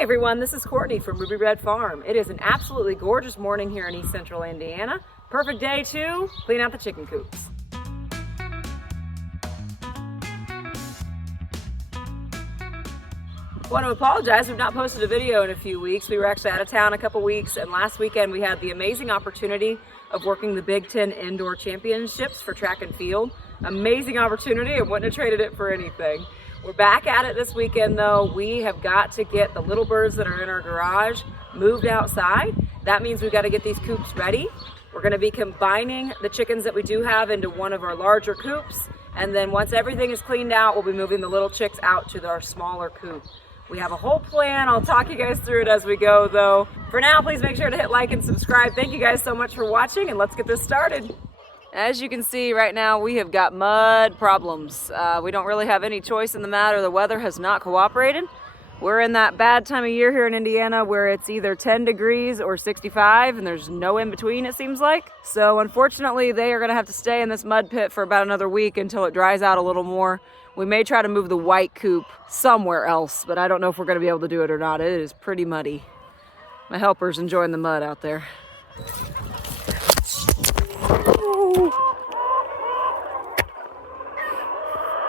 Hi everyone, this is Courtney from Ruby Red Farm. It is an absolutely gorgeous morning here in East Central Indiana. Perfect day to clean out the chicken coops. I want to apologize, we've not posted a video in a few weeks. We were actually out of town a couple weeks, and last weekend we had the amazing opportunity of working the Big Ten Indoor Championships for track and field. Amazing opportunity, I wouldn't have traded it for anything. We're back at it this weekend though. We have got to get the little birds that are in our garage moved outside. That means we've got to get these coops ready. We're going to be combining the chickens that we do have into one of our larger coops. And then once everything is cleaned out, we'll be moving the little chicks out to our smaller coop. We have a whole plan. I'll talk you guys through it as we go though. For now, please make sure to hit like and subscribe. Thank you guys so much for watching, and let's get this started. As you can see right now, we have got mud problems. We don't really have any choice in the matter. The weather has not cooperated. We're in that bad time of year here in Indiana where it's either 10 degrees or 65 and there's no in between, it seems like. So unfortunately, they are gonna have to stay in this mud pit for about another week until it dries out a little more. We may try to move the white coop somewhere else, but I don't know if we're gonna be able to do it or not. It is pretty muddy. My helper's enjoying the mud out there.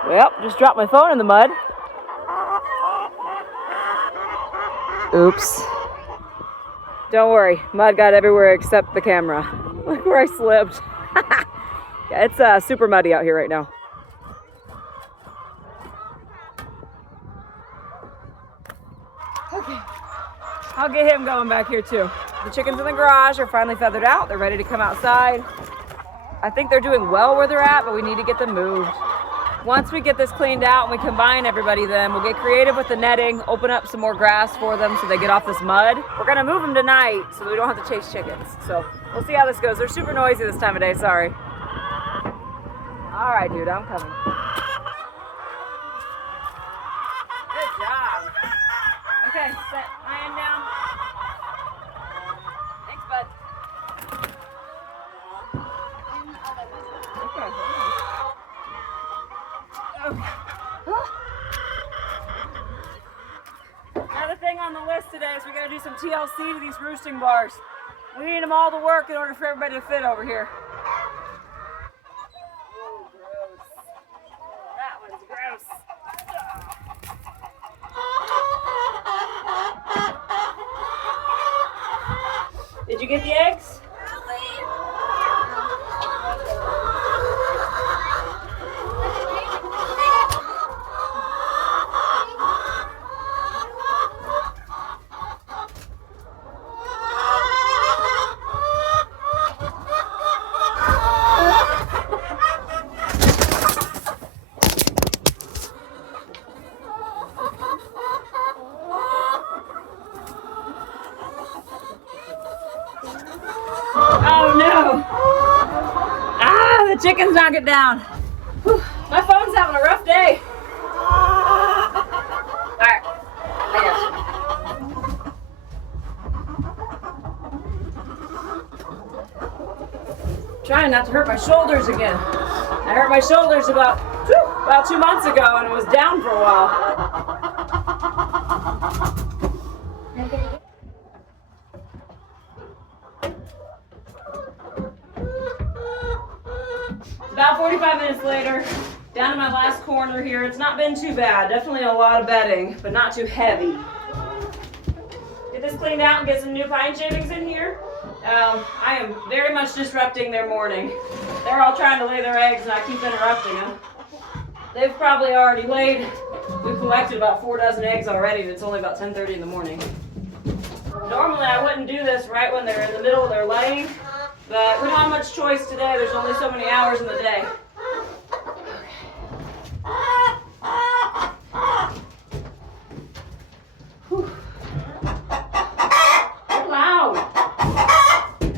Well, just dropped my phone in the mud. Oops. Don't worry, mud got everywhere except the camera. Look where I slipped. Yeah, it's super muddy out here right now. Okay, I'll get him going back here too. The chickens in the garage are finally feathered out. They're ready to come outside. I think they're doing well where they're at, but we need to get them moved. Once we get this cleaned out and we combine everybody, then we'll get creative with the netting, open up some more grass for them so they get off this mud. We're gonna move them tonight so we don't have to chase chickens. So we'll see how this goes. They're super noisy this time of day, sorry. All right, dude, I'm coming. Good job. Okay, set my end down. Thanks, bud. Okay, another thing on the list today is we gotta do some TLC to these roosting bars. We need them all to work in order for everybody to fit over here. Oh, gross. That one's gross. Did you get the eggs? Oh no! Ah, the chickens knock it down. Whew. My phone's having a rough day. Alright, I got you. Trying not to hurt my shoulders again. I hurt my shoulders about 2 months ago and it was down for a while. About 45 minutes later, down to my last corner here. It's not been too bad. Definitely a lot of bedding, but not too heavy. Get this cleaned out and get some new pine shavings in here. I am very much disrupting their morning. They're all trying to lay their eggs and I keep interrupting them. They've probably already laid, we've collected about 4 dozen eggs already and it's only about 10:30 in the morning. Normally I wouldn't do this right when they're in the middle of their laying. But we don't have much choice today. There's only so many hours in the day. Whew. So loud.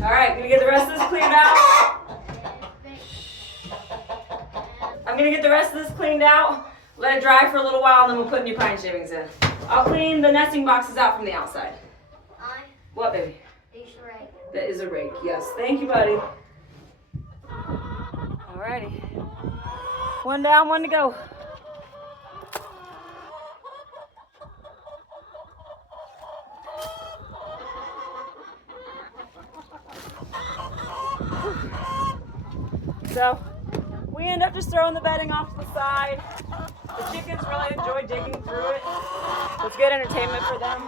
All right, gonna get the rest of this cleaned out. I'm gonna get the rest of this cleaned out, let it dry for a little while, and then we'll put new pine shavings in. I'll clean the nesting boxes out from the outside. What, baby? That is a rake, yes. Thank you, buddy. Alrighty. One down, one to go. So we end up just throwing the bedding off to the side. The chickens really enjoy digging through it. So it's good entertainment for them.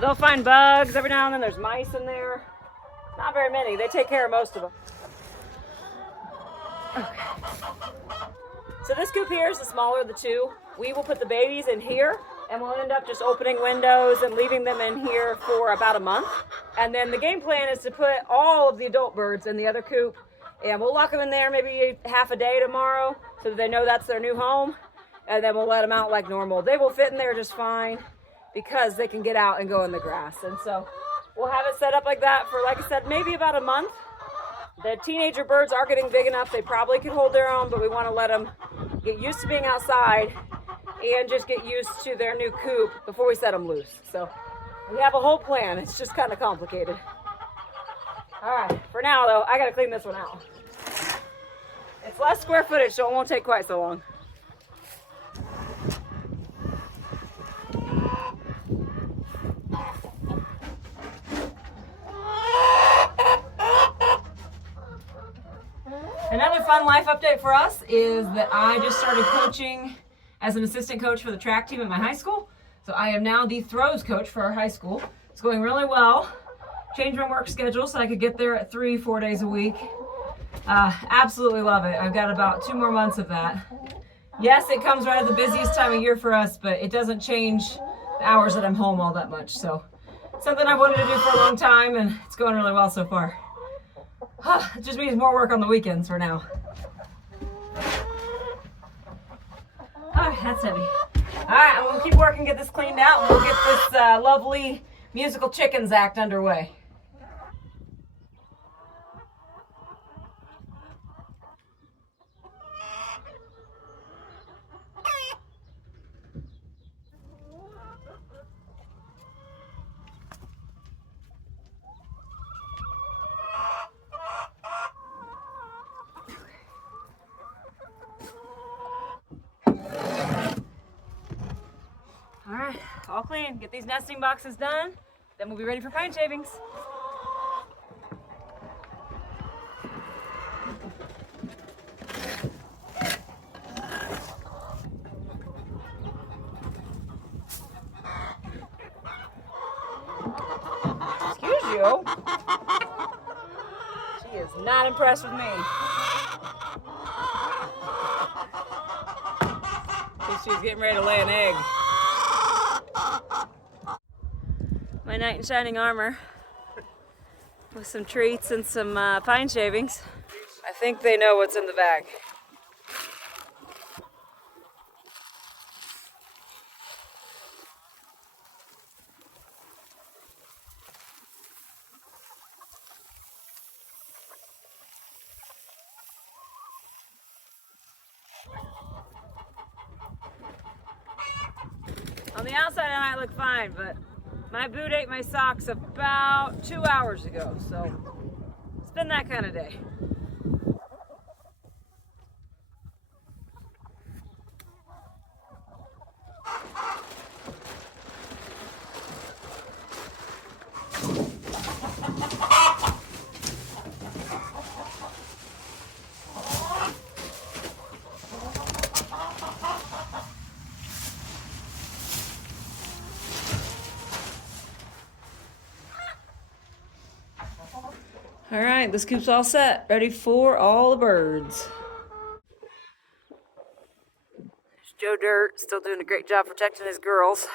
They'll find bugs every now and then. There's mice in there. Not very many. They take care of most of them. Okay. So this coop here is the smaller of the two. We will put the babies in here, and we'll end up just opening windows and leaving them in here for about a month. And then the game plan is to put all of the adult birds in the other coop, and we'll lock them in there maybe half a day tomorrow so that they know that's their new home, and then we'll let them out like normal. They will fit in there just fine because they can get out and go in the grass. And so we'll have it set up like that for, like I said, maybe about a month. The teenager birds are getting big enough. They probably could hold their own, but we want to let them get used to being outside and just get used to their new coop before we set them loose. So we have a whole plan. It's just kind of complicated. All right, for now though, I got to clean this one out. It's less square footage, so it won't take quite so long. Another fun life update for us is that I just started coaching as an assistant coach for the track team at my high school. So I am now the throws coach for our high school. It's going really well. Changed my work schedule so I could get there at 3-4 days a week. Absolutely love it. I've got about 2 more months of that. Yes, it comes right at the busiest time of year for us, but it doesn't change the hours that I'm home all that much. So something I wanted to do for a long time, and it's going really well so far. It just means more work on the weekends for now. Alright, that's heavy. Alright, I'm gonna keep working, get this cleaned out, and we'll get this lovely musical chickens act underway. Alright, all clean. Get these nesting boxes done, then we'll be ready for pine shavings. Excuse you. She is not impressed with me. I think she was getting ready to lay an egg. My knight in shining armor with some treats and some pine shavings. I think they know what's in the bag. On the outside I might look fine, but my boot ate my socks about 2 hours ago, so it's been that kind of day. All right, this coop's all set, ready for all the birds. There's Joe Dirt, still doing a great job protecting his girls.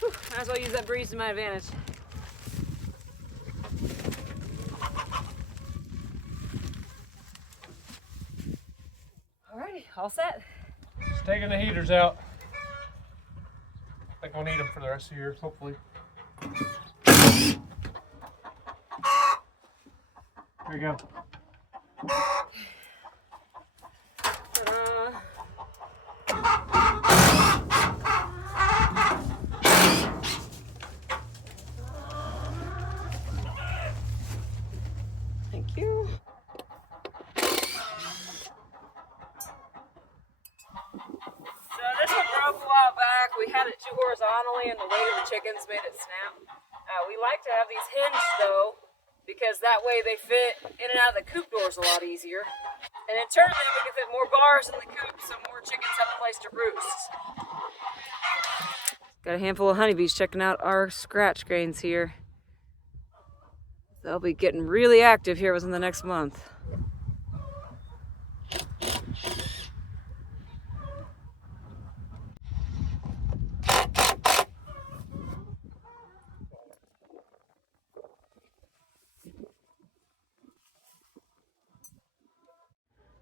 Whew, might as well use that breeze to my advantage. Alrighty, all set. Just taking the heaters out. I think we'll need them for the rest of the year, hopefully. There you go. Thank you. So this one broke a while back. We had it too horizontal. horizontally, and the weight of the chickens made it snap. We like to have these hinged though, because that way they fit in and out of the coop doors a lot easier. And internally we can fit more bars in the coop so more chickens have a place to roost. Got a handful of honeybees checking out our scratch grains here. They'll be getting really active here within the next month.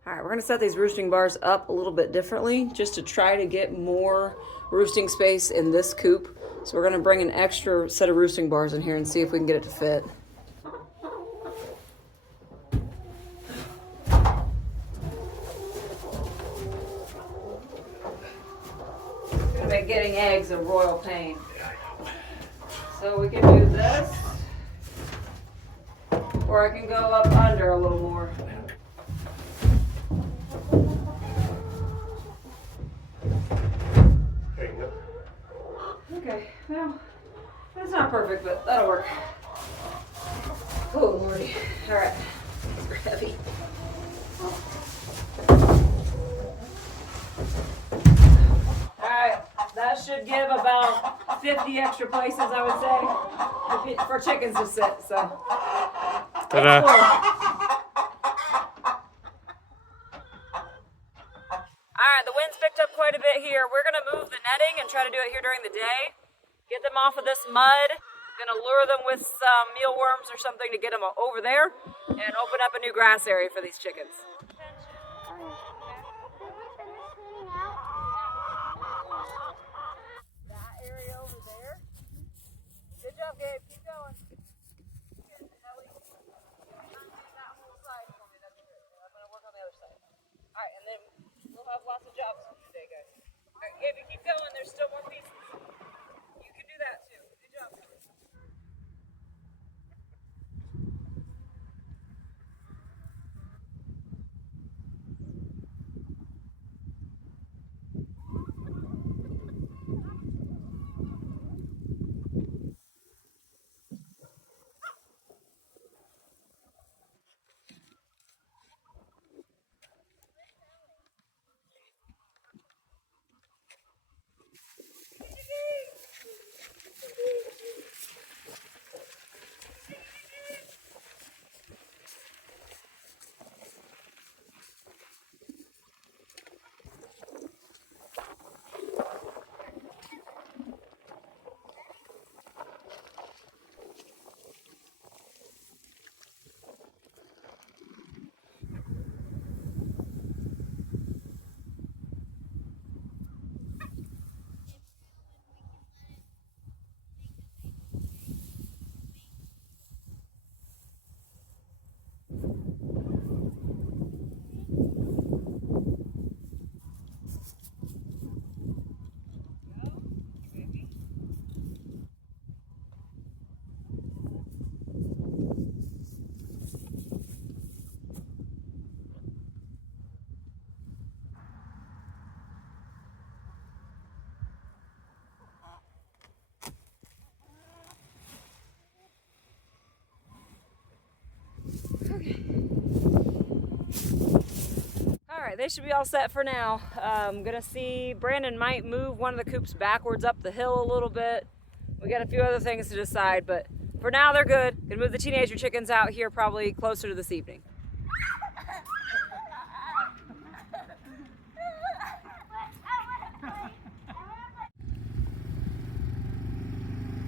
All right, we're gonna set these roosting bars up a little bit differently just to try to get more roosting space in this coop. So we're gonna bring an extra set of roosting bars in here and see if we can get it to fit. It's gonna make getting eggs a royal pain. So we can do this, or I can go up under a little more. Okay, well, that's not perfect, but that'll work. Oh, Lordy. All right, these are heavy. All right, that should give about 50 extra places, I would say, for chickens to sit, so. Ta-da. Alright, the wind's picked up quite a bit here. We're going to move the netting and try to do it here during the day. Get them off of this mud. Going to lure them with some mealworms or something to get them over there and open up a new grass area for these chickens. That area over there. Good job, Gabe. Keep going. Good, Ellie. That whole side for me. That's good. I'm going to work on the other side. Alright, and then we'll have lots of jobs today, guys. All right, Gabe, keep going. There's still more pieces. You can do that too. Good job. Alright, they should be all set for now. I'm gonna see, Brandon might move one of the coops backwards up the hill a little bit. We got a few other things to decide, but for now they're good. Gonna move the teenager chickens out here probably closer to this evening.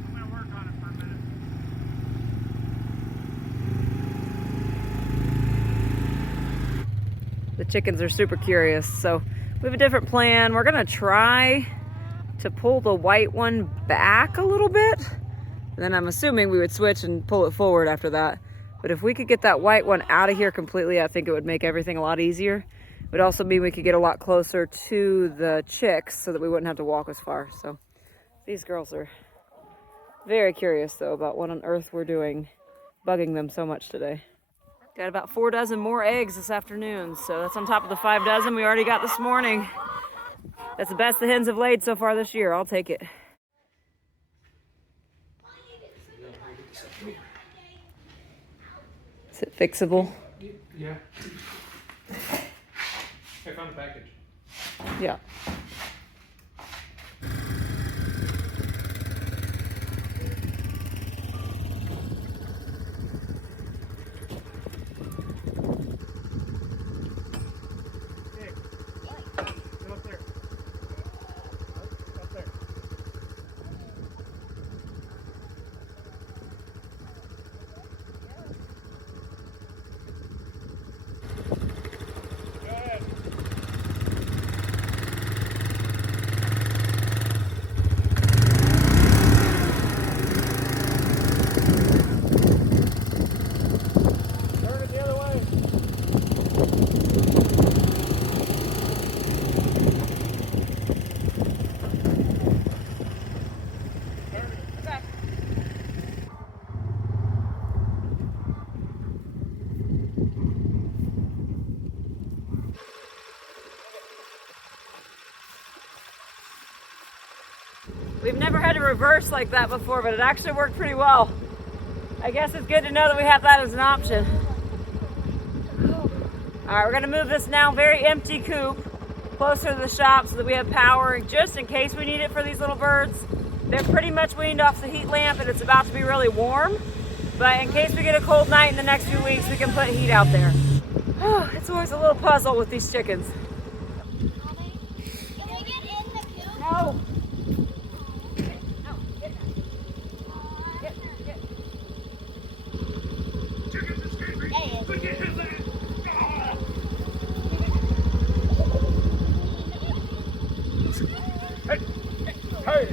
I'm gonna work on it for a minute. The chickens are super curious, so we have a different plan. We're gonna try to pull the white one back a little bit. And then I'm assuming we would switch and pull it forward after that. But if we could get that white one out of here completely, I think it would make everything a lot easier. It would also mean we could get a lot closer to the chicks so that we wouldn't have to walk as far. So these girls are very curious though about what on earth we're doing, bugging them so much today. Got about 4 dozen more eggs this afternoon, so that's on top of the 5 dozen we already got this morning. That's the best the hens have laid so far this year. I'll take it. Is it fixable? Yeah. I found the package. Yeah. Go up there. Up there. Go ahead. Turn it the other way. Okay. We've never had to reverse like that before, but it actually worked pretty well. I guess it's good to know that we have that as an option. All right, we're gonna move this now very empty coop closer to the shop so that we have power just in case we need it for these little birds. They're pretty much weaned off the heat lamp and it's about to be really warm. But in case we get a cold night in the next few weeks, we can put heat out there. It's always a little puzzle with these chickens. Can we get in the coop? No. Chickens escaping. There he is. Look at his ass. Hey. Hey.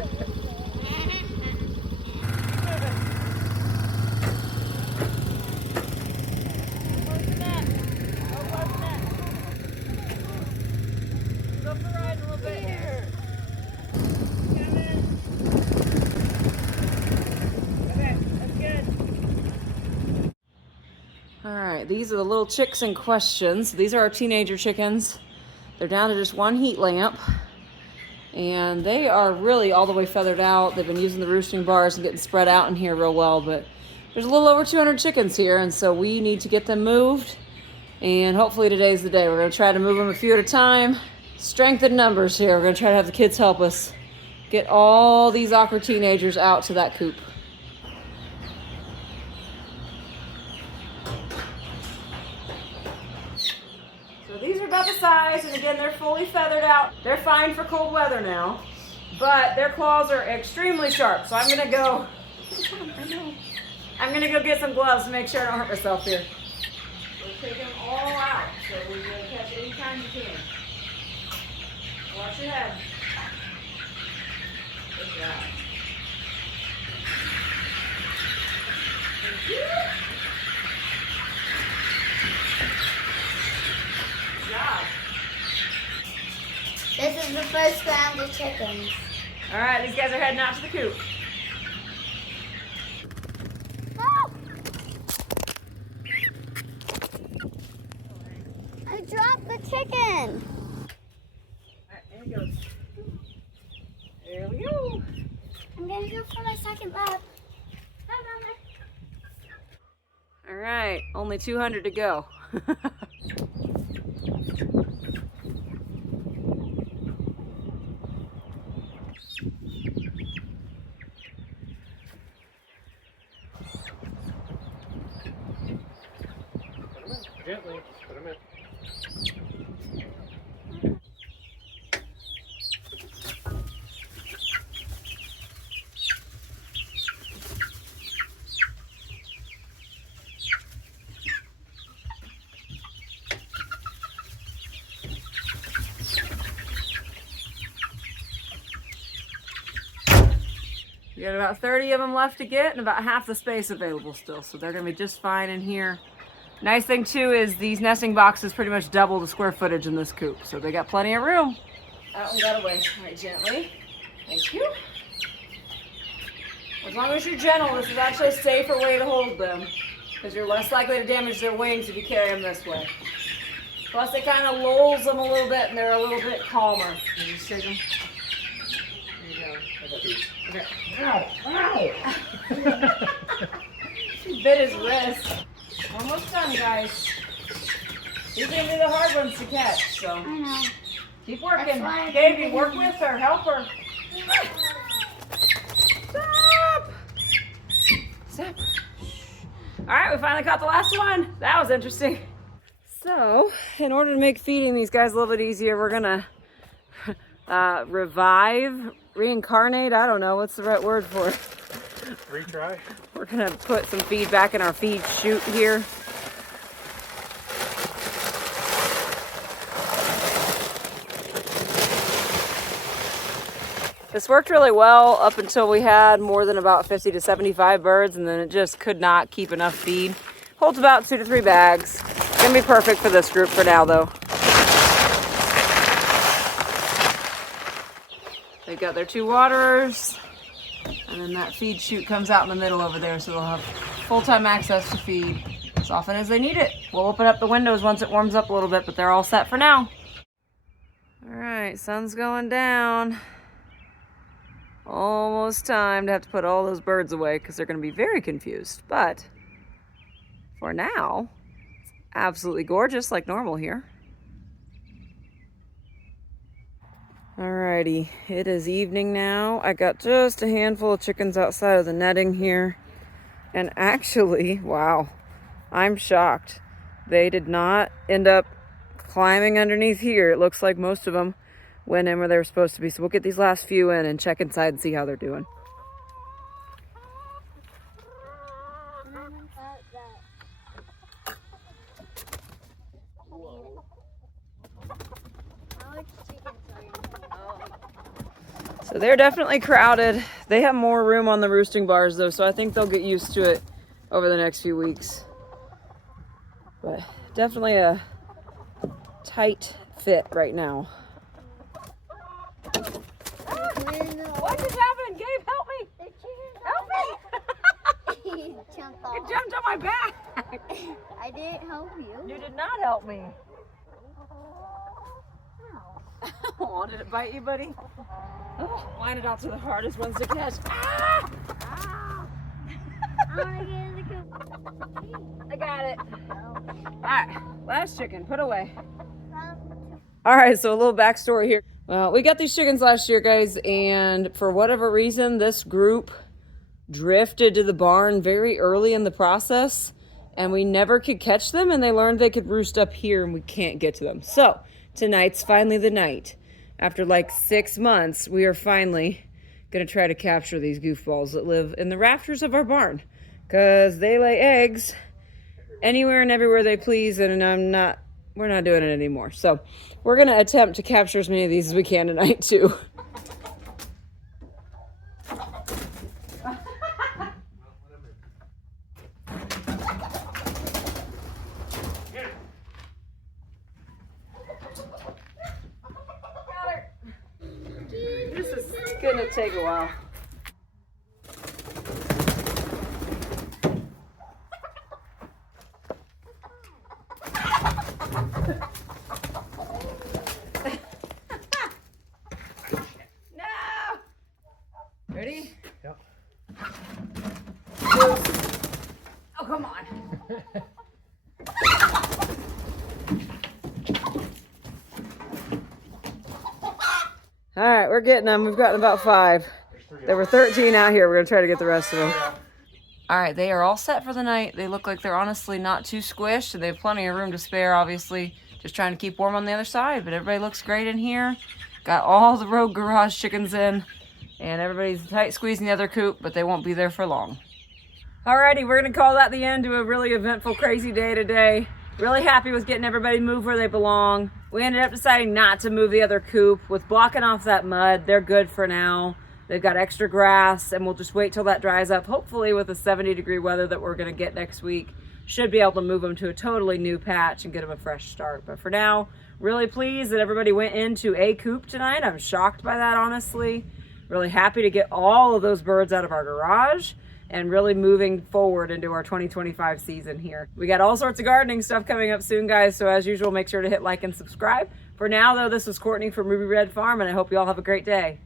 Go for a ride a little bit here. Okay, that's good. All right, these are the little chicks in question. So these are our teenager chickens. They're down to just one heat lamp. And they are really all the way feathered out. They've been using the roosting bars and getting spread out in here real well, but there's a little over 200 chickens here, and so we need to get them moved. And hopefully today's the day. We're gonna try to move them a few at a time. Strength in numbers here. We're gonna try to have the kids help us get all these awkward teenagers out to that coop. So these are about the size, and again, they're fully feathered out. They're fine for cold weather now, but their claws are extremely sharp. So I'm gonna go get some gloves to make sure I don't hurt myself here. We'll take them all out, so we will catch any time you can. Watch your head. Good job. Thank you. Good job. This is the first round of chickens. All right, these guys are heading out to the coop. Oh! I dropped the chicken. All right, there he goes. There we go. I'm gonna go for my second lap. Hi, Mama. All right, only 200 to go. Gently. Put them in. We got about 30 of them left to get and about half the space available still, so they're gonna be just fine in here. Nice thing too is these nesting boxes pretty much double the square footage in this coop, so they got plenty of room. That one got away. All right, gently. Thank you. As long as you're gentle, this is actually a safer way to hold them, because you're less likely to damage their wings if you carry them this way. Plus, it kind of lulls them a little bit, and they're a little bit calmer. You just take them. There you go. Okay. Ow! Ow! He bit his wrist. Almost done, guys. These are gonna be the hard ones to catch, so I know. keep working. That's why Gabe, you work with her, help her. Stop! Stop. All right, we finally caught the last one. That was interesting. So, in order to make feeding these guys a little bit easier, we're gonna reincarnate, I don't know, what's the right word for it? Retry. We're gonna put some feed back in our feed chute here. This worked really well up until we had more than about 50 to 75 birds, and then it just could not keep enough feed. Holds about 2 to 3 bags. Gonna be perfect for this group for now though. They've got their 2 waterers, and then that feed chute comes out in the middle over there, so they'll have full-time access to feed as often as they need it. We'll open up the windows once it warms up a little bit, but they're all set for now. All right, sun's going down. Almost time to have to put all those birds away because they're going to be very confused. But for now, it's absolutely gorgeous like normal here. Alrighty, it is evening now. I got just a handful of chickens outside of the netting here. And actually, wow, I'm shocked. They did not end up climbing underneath here. It looks like most of them went in where they were supposed to be. So we'll get these last few in and check inside and see how they're doing. So they're definitely crowded. They have more room on the roosting bars though, so I think they'll get used to it over the next few weeks. But definitely a tight fit right now. What just happened? Gabe, help me! Help me! He jumped off. It jumped on my back! I didn't help you. You did not help me. Oh, did it bite you, buddy? Oh, line it out to the hardest ones to catch. Ah! I want to get in the coop. I got it. All right, last chicken, put away. All right, so a little backstory here. Well, we got these chickens last year, guys, and for whatever reason, this group drifted to the barn very early in the process, and we never could catch them, and they learned they could roost up here, and we can't get to them. So tonight's finally the night. After like 6 months, we are finally gonna try to capture these goofballs that live in the rafters of our barn, because they lay eggs anywhere and everywhere they please, and we're not doing it anymore. So we're gonna attempt to capture as many of these as we can tonight too. This is gonna take a while. Ready? Yep. Oh, come on. All right, we're getting them. We've gotten about 5. There were 13 out here. We're going to try to get the rest of them. All right, they are all set for the night. They look like they're honestly not too squished, and they have plenty of room to spare, obviously. Just trying to keep warm on the other side, but everybody looks great in here. Got all the rogue garage chickens in. And everybody's tight squeezing the other coop, but they won't be there for long. Alrighty, we're gonna call that the end to a really eventful, crazy day today. Really happy with getting everybody moved where they belong. We ended up deciding not to move the other coop. With blocking off that mud, they're good for now. They've got extra grass, and we'll just wait till that dries up. Hopefully with the 70-degree weather that we're gonna get next week, should be able to move them to a totally new patch and get them a fresh start. But for now, really pleased that everybody went into a coop tonight. I'm shocked by that, honestly. Really happy to get all of those birds out of our garage and really moving forward into our 2025 season here. We got all sorts of gardening stuff coming up soon, guys. So as usual, make sure to hit like and subscribe. For now, though, this is Courtney from Ruby Red Farm, and I hope you all have a great day.